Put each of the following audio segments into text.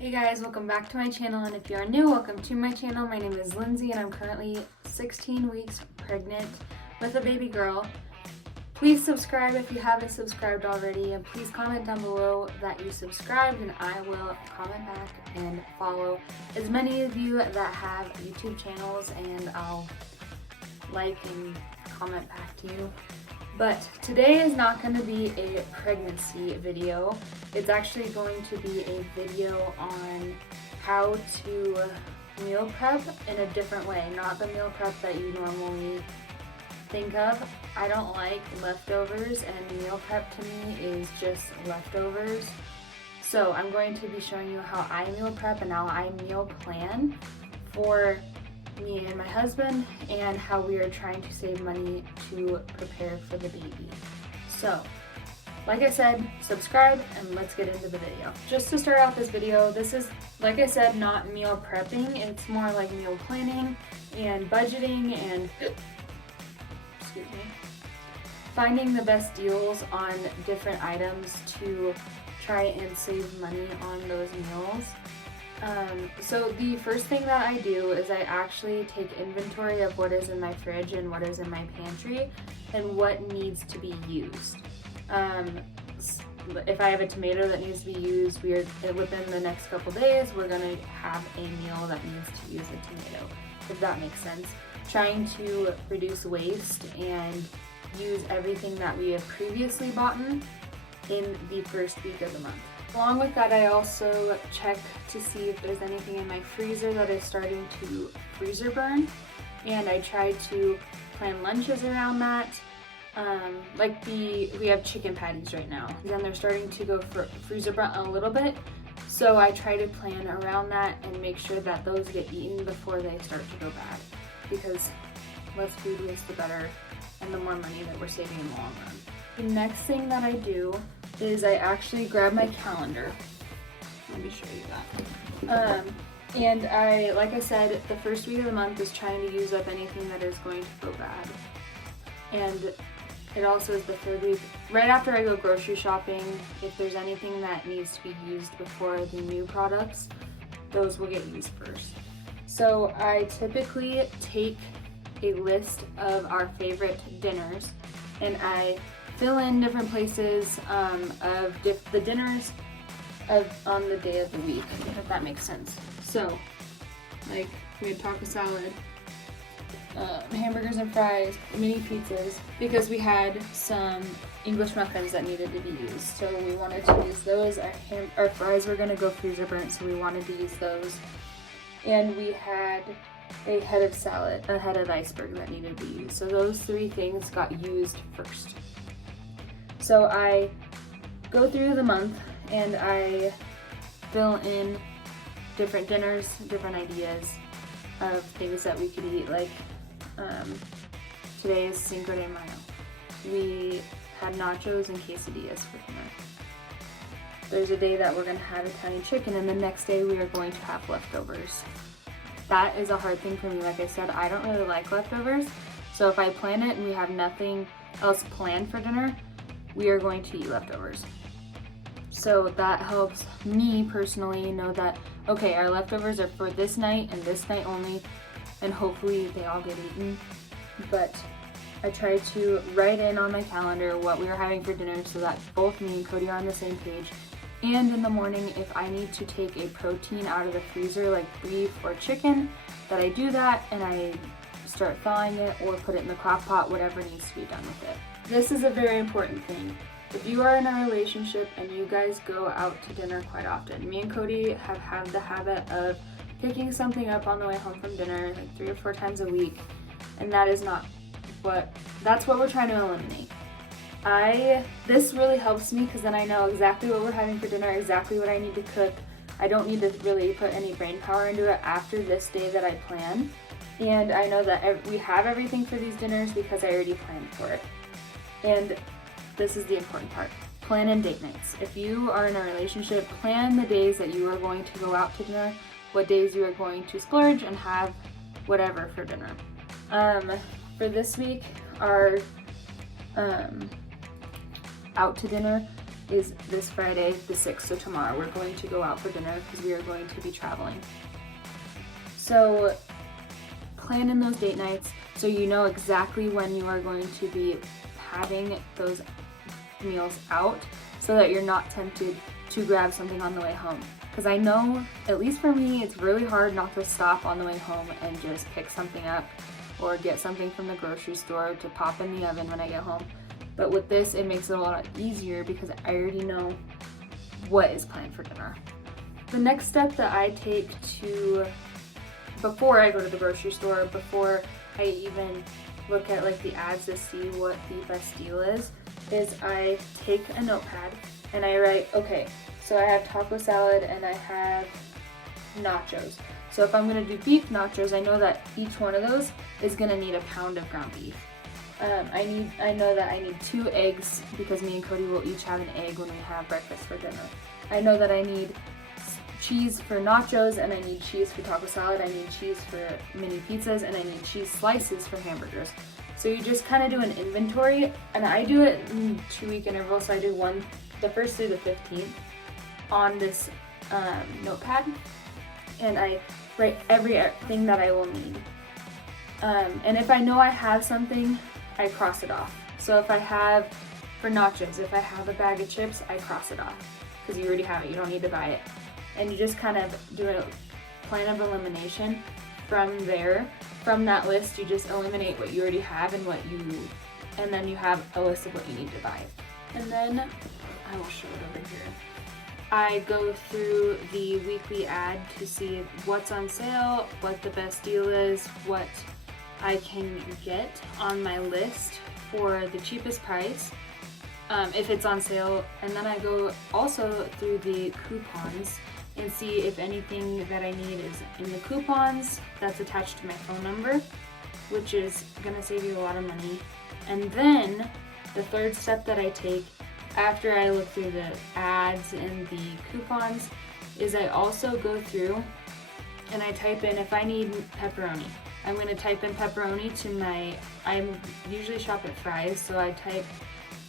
Hey guys, welcome back to my channel, and if you are new, welcome to my channel. My name is Lindsay and I'm currently 16 weeks pregnant with a baby girl. Please subscribe if you haven't subscribed already, and please comment down below that you subscribed and I will comment back and follow as many of you that have YouTube channels, and I'll like and comment back to you. But today is not going to be a pregnancy video. It's actually going to be a video on how to meal prep in a different way, not the meal prep that you normally think of. I don't like leftovers, and meal prep to me is just leftovers. So I'm going to be showing you how I meal prep and how I meal plan for me and my husband, and how we are trying to save money to prepare for the baby. So, like I said, subscribe and let's get into the video. Just to start out this video, this is, like I said, not meal prepping. It's more like meal planning and budgeting and excuse me, finding the best deals on different items to try and save money on those meals. So the first thing that I do is I actually take inventory of what is in my fridge and what is in my pantry and what needs to be used. If I have a tomato that needs to be used, within the next couple days, we're gonna have a meal that needs to use a tomato, if that makes sense. Trying to reduce waste and use everything that we have previously bought in the first week of the month. Along with that, I also check to see if there's anything in my freezer that is starting to freezer burn, and I try to plan lunches around that. We have chicken patties right now, and they're starting to go for freezer burn a little bit, so I try to plan around that and make sure that those get eaten before they start to go bad, because less food waste the better, and the more money that we're saving in the long run. The next thing that I do is I actually grab my calendar. Let me show you that. And I, like I said, the first week of the month is trying to use up anything that is going to go bad. And it also is the third week. Right after I go grocery shopping, if there's anything that needs to be used before the new products, those will get used first. So I typically take a list of our favorite dinners, and I fill in different places of the dinners on the day of the week, if that makes sense. So, like, we had taco salad, hamburgers and fries, mini pizzas, because we had some English muffins that needed to be used. So we wanted to use those. Our fries were going to go freezer burnt, so we wanted to use those. And we had a head of iceberg that needed to be used. So those three things got used first. So I go through the month and I fill in different dinners, different ideas of things that we could eat. Like today is Cinco de Mayo. We had nachos and quesadillas for dinner. There's a day that we're gonna have Italian chicken, and the next day we are going to have leftovers. That is a hard thing for me. Like I said, I don't really like leftovers. So if I plan it and we have nothing else planned for dinner, we are going to eat leftovers. So that helps me personally know that, okay, our leftovers are for this night and this night only, and hopefully they all get eaten. But I try to write in on my calendar what we are having for dinner so that both me and Cody are on the same page. And in the morning, if I need to take a protein out of the freezer, like beef or chicken, that I do that and I start thawing it or put it in the crock pot, whatever needs to be done with it. This is a very important thing. If you are in a relationship and you guys go out to dinner quite often, me and Cody have had the habit of picking something up on the way home from dinner like 3 or 4 times a week, and that's what we're trying to eliminate. This really helps me because then I know exactly what we're having for dinner, exactly what I need to cook. I don't need to really put any brain power into it after this day that I plan. And I know that we have everything for these dinners because I already planned for it. And this is the important part. Plan in date nights. If you are in a relationship, plan the days that you are going to go out to dinner, what days you are going to splurge and have whatever for dinner. For this week, our out to dinner is this Friday, the 6th, so tomorrow we're going to go out for dinner because we are going to be traveling. So plan in those date nights so you know exactly when you are going to be having those meals out so that you're not tempted to grab something on the way home. Because I know, at least for me, it's really hard not to stop on the way home and just pick something up or get something from the grocery store to pop in the oven when I get home. But with this, it makes it a lot easier because I already know what is planned for dinner. The next step that I take before I go to the grocery store, before I even look at like the ads to see what the best deal is I take a notepad and I write, okay, so I have taco salad and I have nachos. So if I'm gonna do beef nachos, I know that each one of those is gonna need a pound of ground beef. I know that I need 2 eggs because me and Cody will each have an egg when we have breakfast for dinner. I know that I need cheese for nachos and I need cheese for taco salad. I need cheese for mini pizzas and I need cheese slices for hamburgers. So you just kind of do an inventory, and I do it in 2-week intervals. So I do one the 1st through the 15th on this notepad, and I write everything that I will need. And if I know I have something, I cross it off. So if I have, for nachos, if I have a bag of chips, I cross it off because you already have it, you don't need to buy it. And you just kind of do a plan of elimination from there. From that list, you just eliminate what you already have and then you have a list of what you need to buy. And then, I will show it over here. I go through the weekly ad to see what's on sale, what the best deal is, what I can get on my list for the cheapest price, if it's on sale. And then I go also through the coupons and see if anything that I need is in the coupons that's attached to my phone number, which is gonna save you a lot of money. And then the third step that I take after I look through the ads and the coupons is I also go through and I type in if I need pepperoni. I'm gonna type in pepperoni to I usually shop at Fry's, so I type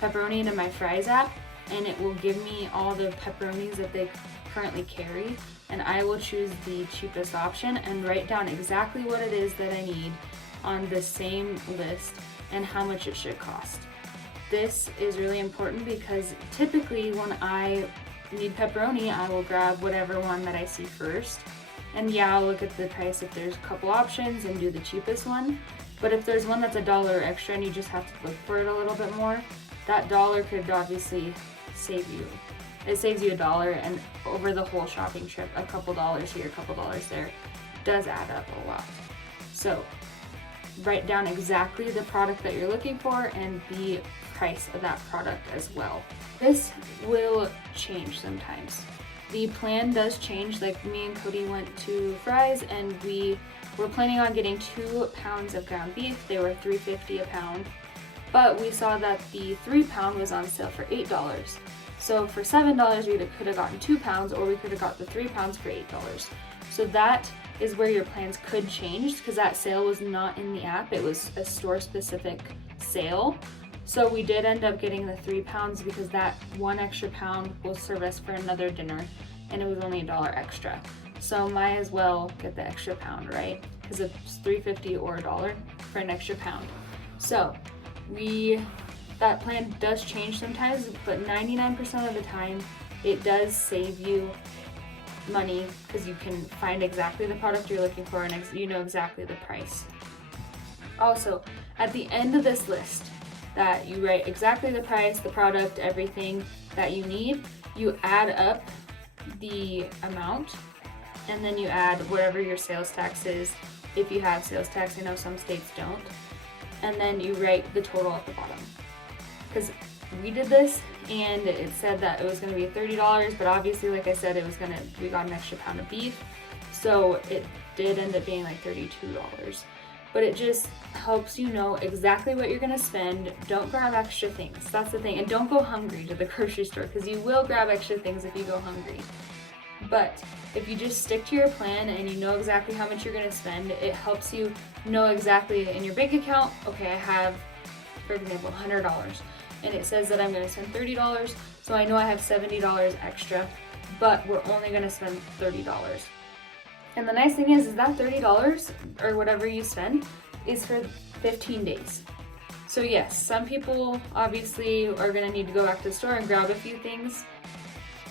pepperoni into my Fry's app and it will give me all the pepperonis that they currently carry, and I will choose the cheapest option and write down exactly what it is that I need on the same list and how much it should cost. This is really important because typically when I need pepperoni, I will grab whatever one that I see first. And yeah, I'll look at the price if there's a couple options and do the cheapest one. But if there's one that's $1 extra and you just have to look for it a little bit more, that $1 could obviously save you. It saves you $1, and over the whole shopping trip, a couple dollars here, a couple dollars there does add up a lot. So write down exactly the product that you're looking for and the price of that product as well. This will change sometimes. The plan does change. Like me and Cody went to Fry's and we were planning on getting 2 pounds of ground beef. They were $3.50 a pound, but we saw that the 3-pound was on sale for $8. So for $7, we either could have gotten 2 pounds or we could have got the 3 pounds for $8. So that is where your plans could change because that sale was not in the app. It was a store-specific sale. So we did end up getting the 3 pounds because that 1 extra pound will serve us for another dinner, and it was only $1 extra. So might as well get the extra pound, right? Because it's $3.50 or $1 for an extra pound. So that plan does change sometimes, but 99% of the time it does save you money because you can find exactly the product you're looking for and you know exactly the price. Also, at the end of this list, that you write exactly the price, the product, everything that you need, you add up the amount, and then you add whatever your sales tax is, if you have sales tax. I know some states don't. And then you write the total at the bottom. Because we did this and it said that it was going to be $30, but obviously, like I said, we got an extra pound of beef, so it did end up being like $32. But it just helps you know exactly what you're gonna spend. Don't grab extra things. That's the thing. And don't go hungry to the grocery store because you will grab extra things if you go hungry. But if you just stick to your plan and you know exactly how much you're gonna spend, it helps you know exactly in your bank account, okay, I have, for example, $100. and it says that I'm going to spend $30, so I know I have $70 extra, but we're only going to spend $30. And the nice thing is that $30 or whatever you spend is for 15 days. So yes, some people obviously are going to need to go back to the store and grab a few things.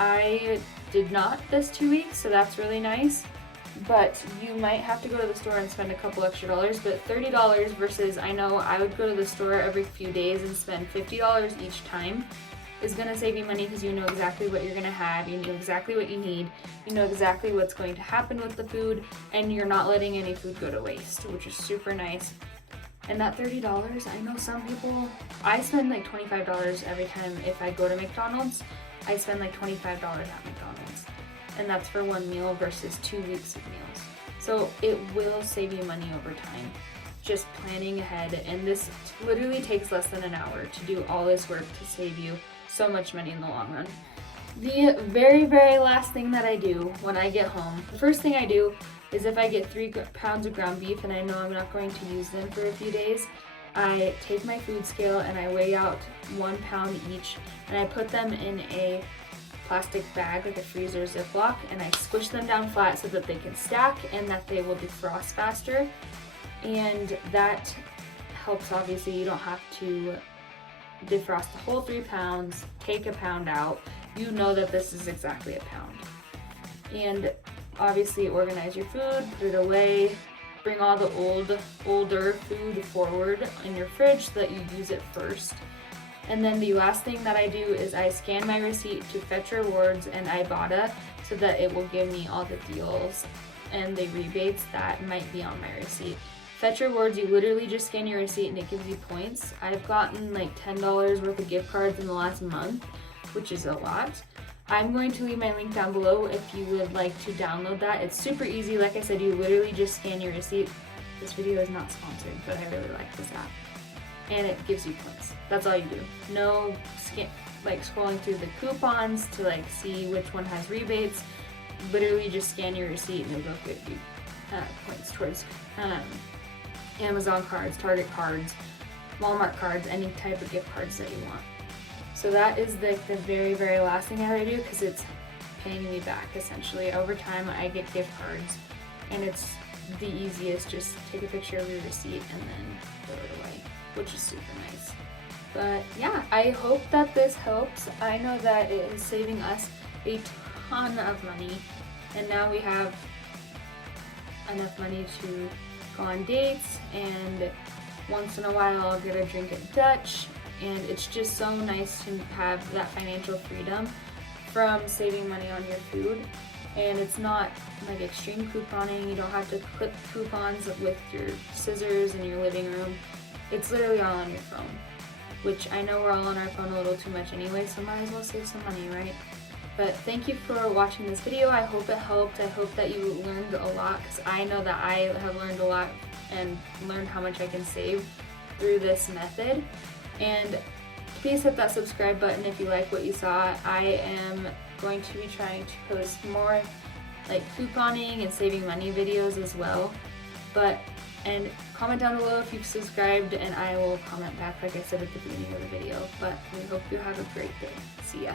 I did not this 2 weeks, so that's really nice. But you might have to go to the store and spend a couple extra dollars, but $30 versus I know I would go to the store every few days and spend $50 each time is going to save you money because you know exactly what you're going to have, you know exactly what you need, you know exactly what's going to happen with the food, and you're not letting any food go to waste, which is super nice. And that $30, I know some people, I spend like $25 every time if I go to McDonald's. I spend like $25 at McDonald's, and that's for one meal versus 2 weeks of meals. So it will save you money over time, just planning ahead, and this literally takes less than an hour to do all this work to save you so much money in the long run. The very, very last thing that I do when I get home, the first thing I do is if I get 3 pounds of ground beef and I know I'm not going to use them for a few days, I take my food scale and I weigh out 1 pound each, and I put them in a plastic bag, like a freezer Ziploc, and I squish them down flat so that they can stack and that they will defrost faster. And that helps, obviously. You don't have to defrost the whole 3 pounds, take a pound out. You know that this is exactly a pound. And obviously organize your food, put it away, bring all the older food forward in your fridge so that you use it first. And then the last thing that I do is I scan my receipt to Fetch Rewards and Ibotta so that it will give me all the deals and the rebates that might be on my receipt. Fetch Rewards, you literally just scan your receipt and it gives you points. I've gotten like $10 worth of gift cards in the last month, which is a lot. I'm going to leave my link down below if you would like to download that. It's super easy. Like I said, you literally just scan your receipt. This video is not sponsored, but I really like this app. And it gives you points. That's all you do. No scrolling through the coupons to like see which one has rebates. Literally just scan your receipt and it'll go give you points towards Amazon cards, Target cards, Walmart cards, any type of gift cards that you want. So that is the very, very last thing that I do because it's paying me back essentially. Over time I get gift cards and it's the easiest. Just take a picture of your receipt and then throw it away, which is super nice. But yeah, I hope that this helps. I know that it is saving us a ton of money, and now we have enough money to go on dates, and once in a while I'll get a drink at Dutch, and it's just so nice to have that financial freedom from saving money on your food. And it's not like extreme couponing. You don't have to clip coupons with your scissors in your living room. It's literally all on your phone, which I know we're all on our phone a little too much anyway, so might as well save some money, right? But thank you for watching this video. I hope it helped. I hope that you learned a lot, because I know that I have learned a lot and learned how much I can save through this method. And please hit that subscribe button if you like what you saw. I am going to be trying to post more like couponing and saving money videos as well. And comment down below if you've subscribed, and I will comment back like I said at the beginning of the video. But we hope you have a great day. See ya.